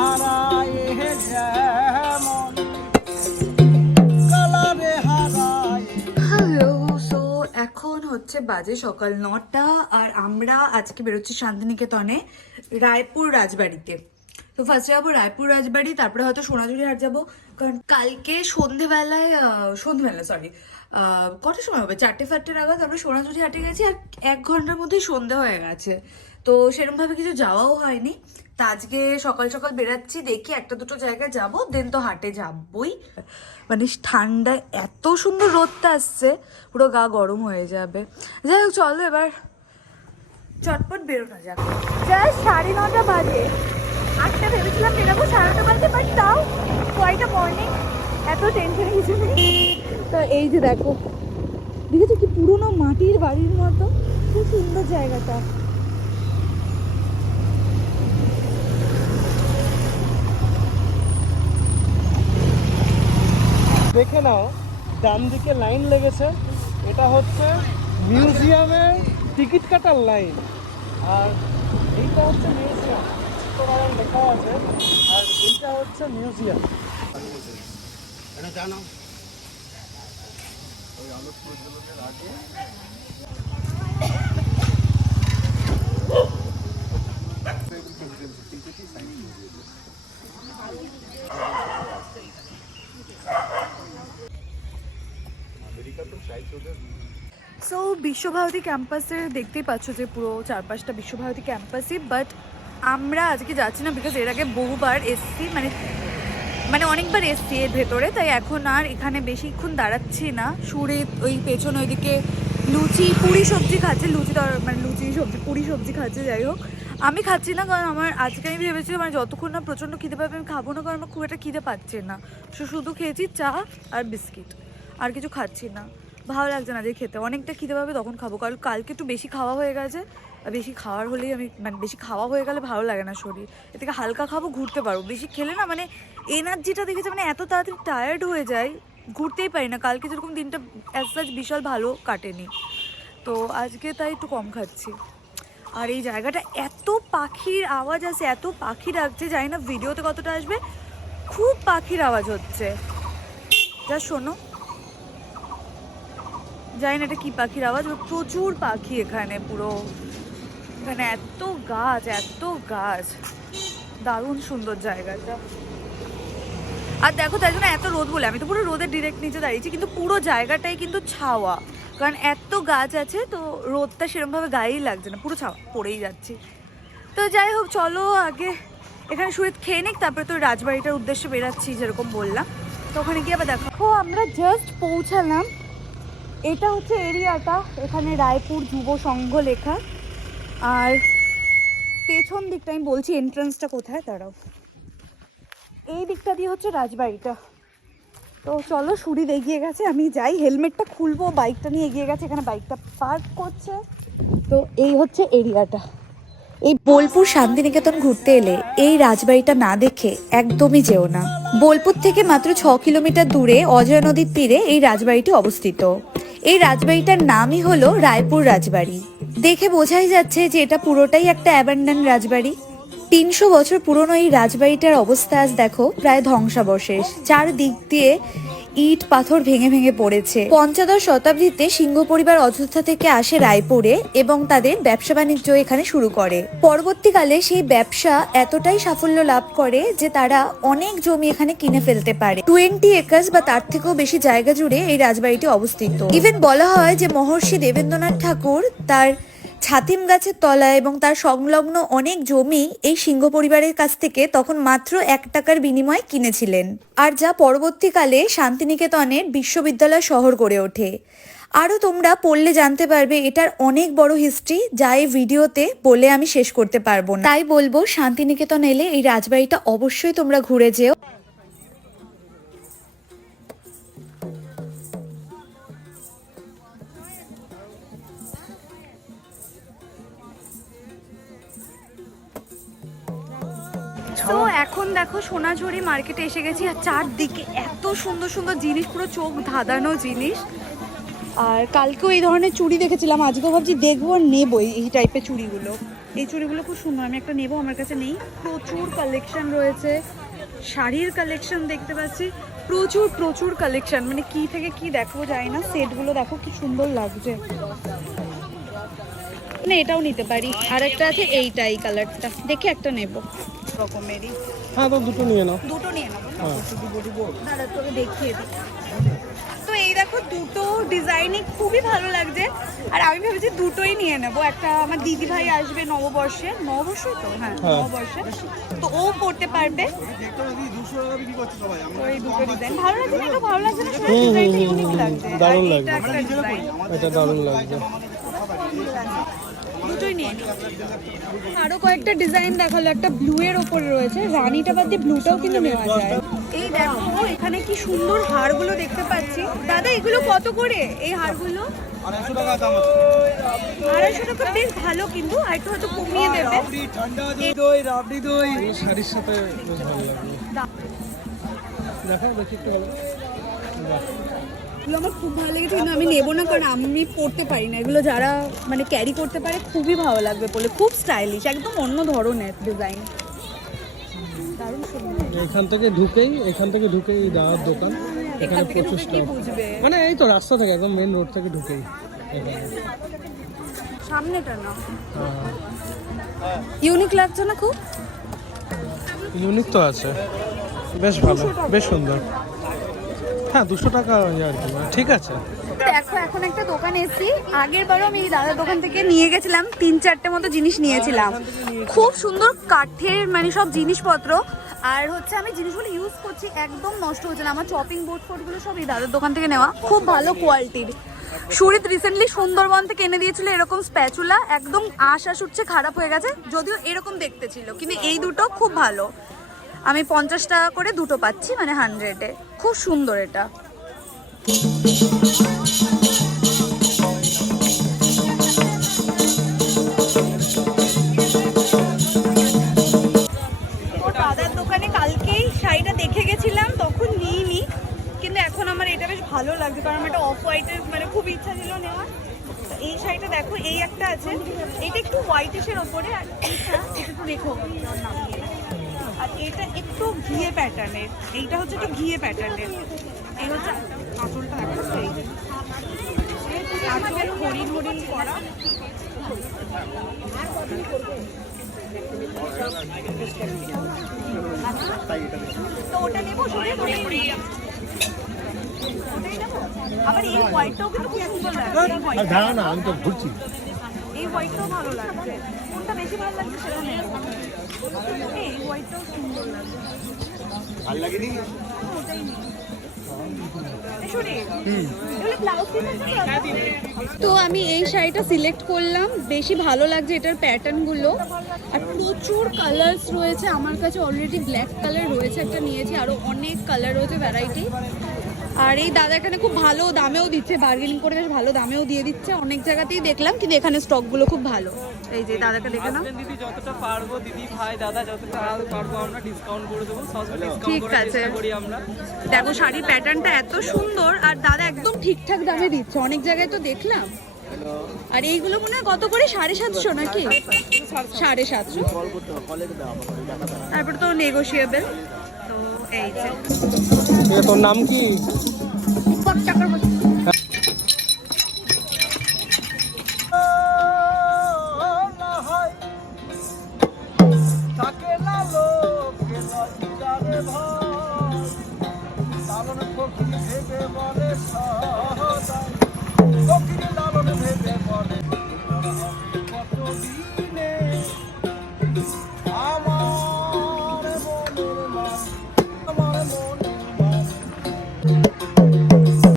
হারায় যেমন কালারে হারায়। হ্যালো, সো এখন হচ্ছে বাজে সকাল 9টা আর আমরা আজকে বেরোচ্ছি শান্তিনিকেতনে রায়পুর রাজবাড়িতে। তো ফার্স্টে যাবো রায়পুর রাজবাড়ি, তারপরে হয়তো সোনাঝুরি হাট যাবো, কারণ কালকে সন্ধেবেলায় সরি কটার সময় হবে, 4টে নাগাদ আমরা সোনাঝুরি হাটে গেছি আর 1 ঘন্টার মধ্যেই সন্ধে হয়ে গেছে। তো সেরকমভাবে কিছু যাওয়াও হয়নি। তা আজকে সকাল সকাল বেরাচ্ছি, দেখি 1-2 জায়গায় যাবো, দেন তো হাটে যাবই। মানে ঠান্ডা এত সুন্দর রোদটা আসছে, পুরো গা গরম হয়ে যাবে। যাই হোক, চলো এবার চটপট বেরোনো যাক। জাস্ট 9:30 বাজে, 8টা ভেবেছিলাম বেরোবো, 8:30 বাজে, বাট তাও কয়টা মর্নিং, এত টেনশনে কিছু নেই। তো এই যে দেখো, দেখেছো কি পুরোনো মাটির বাড়ির মতো, খুব সুন্দর জায়গাটা। দেখে নাও, ডান দিকে লাইন লেগেছে, এটা হচ্ছে মিউজিয়ামের টিকিট কাটার লাইন, আর এইটা হচ্ছে মিউজিয়াম, চিত্তনারায়ণ লেখা আছে, আর এইটা হচ্ছে মিউজিয়াম। এটা জানো ওই আলোক প্রজ্বলনের আগে সো বিশ্বভারতী ক্যাম্পাসে দেখতেই পাচ্ছ যে পুরো চারপাশটা বিশ্বভারতী ক্যাম্পাসই, বাট আমরা আজকে যাচ্ছি না, বিকজ এর আগে বহুবার এসছি, মানে অনেকবার এসছি এর ভেতরে, তাই এখন আর এখানে বেশিক্ষণ দাঁড়াচ্ছি না। সুরিত ওই পেছন ওইদিকে লুচি পুরি সবজি খাচ্ছে, পুরি সবজি খাচ্ছে। যাই হোক, আমি খাচ্ছি না, কারণ আমার আজকে আমি ভেবেছিলাম মানে যতক্ষণ না প্রচণ্ড খিদে পাবে আমি খাবো না, কারণ আমার খুব একটা খিদে পাচ্ছে না। শুধু খেয়েছি চা আর বিস্কিট, আর কিছু খাচ্ছি না, ভালো লাগছে না যে খেতে। অনেকটা খিদে পাবে তখন খাবো, কারণ কালকে একটু বেশি খাওয়া হয়ে গেছে, আর বেশি খাওয়ার হলেই আমি মানে বেশি খাওয়া হয়ে গেলে ভালো লাগে না শরীর। এর থেকে হালকা খাবো, ঘুরতে পারবো। বেশি খেলে না মানে এনার্জিটা দেখেছে মানে এত তাড়াতাড়ি টায়ার্ড হয়ে যায়, ঘুরতেই পারি না। কালকে যেরকম দিনটা অ্যাজ সাচ বিশাল ভালো কাটেনি, তো আজকে তাই একটু কম খাচ্ছি। আর এই জায়গাটা এত পাখির আওয়াজ আসে, এত পাখি ডাকছে, জানি না ভিডিওতে কতটা আসবে, খুব পাখির আওয়াজ হচ্ছে। যা শোনো, জানি না এটা কি পাখির আওয়াজ, প্রচুর পাখি এখানে, পুরো এখানে এত গাছ, দারুণ সুন্দর জায়গাটা। আর দেখো, তাই জন্য এত রোদ বলে, আমি তো পুরো রোদের ডিরেক্ট নিচে দাঁড়িয়েছি, কিন্তু পুরো জায়গাটাই কিন্তু ছাওয়া, কারণ এত গাছ আছে, তো রোদটা সেরকমভাবে গায়েই লাগছে না, পুরো ছাওয়া পড়েই যাচ্ছি। তো যাই হোক, চলো আগে এখানে সুরিত খেয়ে নিক, তারপরে তো রাজবাড়িটার উদ্দেশ্যে বেরাচ্ছি যেরকম বললাম, তো ওখানে গিয়ে আবার দেখো। আমরা জাস্ট পৌঁছালাম, এটা হচ্ছে এরিয়াটা, এখানে রায়পুর যুব সংঘ লেখা, আর পেছন দিকটা আমি বলছি এন্ট্রান্সটা কোথায়, দাঁড়াও, এই দিকটা দিয়ে হচ্ছে রাজবাড়িটা। তো চলো, সুরিত এগিয়ে গেছে, আমি যাই, হেলমেটটা খুলবো, বাইকটা নিয়ে এগিয়ে গেছে, এখানে বাইকটা পার্ক করছে। তো এই হচ্ছে এরিয়াটা। এই বোলপুর শান্তিনিকেতন ঘুরতে এলে এই রাজবাড়িটা না দেখে একদমই যেও না। বোলপুর থেকে মাত্র 6 কিলোমিটার দূরে অজয় নদীর তীরে এই রাজবাড়িটি অবস্থিত। এই রাজবাড়িটার নামই হলো রায়পুর রাজবাড়ি। দেখে বোঝাই যাচ্ছে যে এটা পুরোটাই একটা অ্যাবান্ডন রাজবাড়ি। 300 বছর পুরনো এই রাজবাড়িটার অবস্থা আজ দেখো প্রায় ধ্বংসাবশেষ, চারদিক দিয়ে ইট পাথর ভেঙে ভেঙে পড়েছে। 15 শতাব্দীতে সিংহ পরিবার অযোধ্যা থেকে আসে রায়পুরে এবং তাদের ব্যবসা বাণিজ্য এখানে শুরু করে। পরবর্তীকালে সেই ব্যবসা এতটাই সাফল্য লাভ করে যে তারা অনেক জমি এখানে কিনে ফেলতে পারে। 20 একর্স বা তার থেকেও বেশি জায়গা জুড়ে এই রাজবাড়িটি অবস্থিত। ইভেন বলা হয় যে মহর্ষি দেবেন্দ্রনাথ ঠাকুর তার ছাতিম গাছের তলায় এবং তার সংলগ্ন অনেক জমি এই সিংহ পরিবারের কাছ থেকে তখন মাত্র 1 টাকার বিনিময়ে কিনেছিলেন, আর যা পরবর্তীকালে শান্তিনিকেতনের বিশ্ববিদ্যালয় শহর গড়ে ওঠে। আরও তোমরা পড়লে জানতে পারবে এটার অনেক বড় হিস্ট্রি, যা এই ভিডিওতে বলে আমি শেষ করতে পারবো না। তাই বলবো, শান্তিনিকেতন এলে এই রাজবাড়িটা অবশ্যই তোমরা ঘুরে যেও। তো এখন দেখো সোনাঝুরি মার্কেটে এসে গেছি, আর চারদিকে এত সুন্দর সুন্দর জিনিস, পুরো চোখ ধাঁধানো জিনিস। আর কালকেও এই ধরনের চুড়ি দেখেছিলাম, আজকেও ভাবছি দেখবো আর নেবো এই টাইপের চুড়িগুলো। এই চুড়িগুলো খুব সুন্দর, আমি একটা নেবো, আমার কাছে নেই। প্রচুর কালেকশন রয়েছে, শাড়ির কালেকশন দেখতে পাচ্ছি, প্রচুর প্রচুর কালেকশন, মানে কি থেকে কি দেখো যায় না। সেটগুলো দেখো কি সুন্দর লাগছে, না এটাও নিতে পারি। আর একটা আছে এইটা, এই কালারটা দেখে একটা নেব রকমেরই। হ্যাঁ তো দুটো নিয়ে নাও। দুটো নিয়ে নেবো না, হ্যাঁ দাঁড়া তোকে দেখিয়ে দিই। তো এই দেখো দুটো ডিজাইনই খুবই ভালো লাগছে, আর আমি ভেবেছি দুটোই নিয়ে নেব। একটা আমার দিদি ভাই আসবে নববর্ষে, নববর্ষে তো হ্যাঁ নববর্ষে, তো ও পড়তে পারবে। তো এই দুটো ডিজাইন ভালো লাগছে না, এটা ভালো লাগছে না, ডিজাইনটা ইউনিক লাগছে, দারুণ আর লাগছে। এটা একটা ডিজাইন, এটা দারুণ লাগছে। দুটোই নিয়ে নিই। আরো কয়েকটা ডিজাইন দেখালো, একটা ব্লু এর ওপরে রয়েছে, রানীটা বাদ দিয়ে ব্লুটাও কিন্তু নেওয়া যায়। এই দেখো এখানে কি সুন্দর হারগুলো দেখতে পাচ্ছি। দাদা এগুলো কত করে এই হারগুলো? 250 টাকা দাম আছে। 250 টাকা, বেশ ভালো, কিন্তু আর একটু হয়তো কমিয়ে দেবে। রাবড়ি দই শাড়ির সাথে বেশ ভালো লাগবে। দেখো দেখি একটু ভালো। এগুলো আমার খুব ভালো লেগেছে, কিন্তু আমি নেবো না কারণ আমি পরতে পারি না। এগুলো যারা মানে ক্যারি করতে পারে খুবই ভালো লাগবে বলে, খুব স্টাইলিশ, একদম অন্য ধরনের ডিজাইন, দারুণ সুন্দর। এখান থেকে ঢুকেই দাওয়ার দোকান, এখান এখানে থেকে প্রচুর ঢুকে কি স্টল। বুঝবে? মানে এই তো রাস্তা থেকে একদম মেন রোড থেকে ঢুকেই এখানে। সামনেটা না ইউনিক লাগছে না খুব? ইউনিক তো আছে, বেশ ভালো, বেশ সুন্দর। হ্যাঁ 200 টাকা আর কি, ঠিক আছে। দেখো এখন একটা দোকানে এসেছি, আগের বারও আমি এই দাদার দোকান থেকে নিয়ে গেছিলাম, 3-4টে মতো জিনিস নিয়েছিলাম। খুব সুন্দর কাঠের মানে সব জিনিসপত্র, আর হচ্ছে আমি জিনিসগুলো ইউজ করছি, একদম নষ্ট হচ্ছে না। আমার চপিং বোর্ড ফোর্ডগুলো সব এই দাদার দোকান থেকে নেওয়া, খুব ভালো কোয়ালিটির। সুরিত রিসেন্টলি সুন্দরবন থেকে এনে দিয়েছিল এরকম স্প্যাচুলা, একদম আশ উঠছে, খারাপ হয়ে গেছে, যদিও এরকম দেখতে ছিল, কিন্তু এই দুটো খুব ভালো। আমি 50 টাকা করে দুটো পাচ্ছি, মানে 100-এ, খুব সুন্দর এটা। দাদার দোকানে কালকেই শাড়িটা দেখে গেছিলাম, তখন নিইনি, কিন্তু এখন আমার এটা বেশ ভালো লাগছে, কারণ আমার একটা অফ হোয়াইটের মানে খুব ইচ্ছা ছিল নেওয়ার। এই শাড়িটা দেখো, এই একটা আছে, এটা একটু হোয়াইটিশের ওপরে, আর এটা একটু দেখো নামিয়ে, আর এটা একটু ঘিয়ে প্যাটার্নের, এইটা হচ্ছে একটু ঘিয়ে প্যাটার্নের। এই হচ্ছে আঁচলটা, দেখো এই আঁচল হরিণ হরিণ করা। তো ওটা নেবো, ওটাই নেবো। আবার এই হোয়াইটটাও কিন্তু খুব সুন্দর লাগছে, দাঁড়া না, আমি তো ঘুরছি। এই হোয়াইটটাও ভালো লাগছে, কোনটা বেশি ভালো লাগছে সেটা নেবো। এই হোয়াইটটাও সুন্দর লাগছে, ভালো লাগেনি? ওটাই নেই। তো আমি এই শাড়িটা সিলেক্ট করলাম, বেশি ভালো লাগছে এটার প্যাটার্নগুলো, আর প্রচুর কালার্স রয়েছে আমার কাছে। অলরেডি ব্ল্যাক কালার রয়েছে, একটা নিয়েছি, আরও অনেক কালার রয়েছে, ভ্যারাইটি। আর এই দাদা এখানে খুব ভালো দামেও দিচ্ছে, বার্গেনিং করে বেশ ভালো দামেও দিয়ে দিচ্ছে। অনেক জায়গাতেই দেখলাম, কিন্তু এখানে স্টকগুলো খুব ভালো। এই যে দাদাকে দেখে নাও। দিদি যতটা পারবো, দিদি ভাই দাদা যতটা পারবো আমরা ডিসকাউন্ট করে দেবো, সবসময় ডিসকাউন্ট ঠিক করে আছে। চেষ্টা করি আমরা। দেখো শাড়ির প্যাটার্নটা এত সুন্দর, আর দাদা একদম ঠিকঠাক দামে দিচ্ছে, অনেক জায়গায় তো দেখলাম। আর এইগুলো মনে হয় কত করে, 750 নাকি? 750। তারপর তো নেগোশিয়েবল। তো এই যে তোর নাম কি? থাকে না লোকে লজ্জারে ভয়, কারণ ফকির ভেবে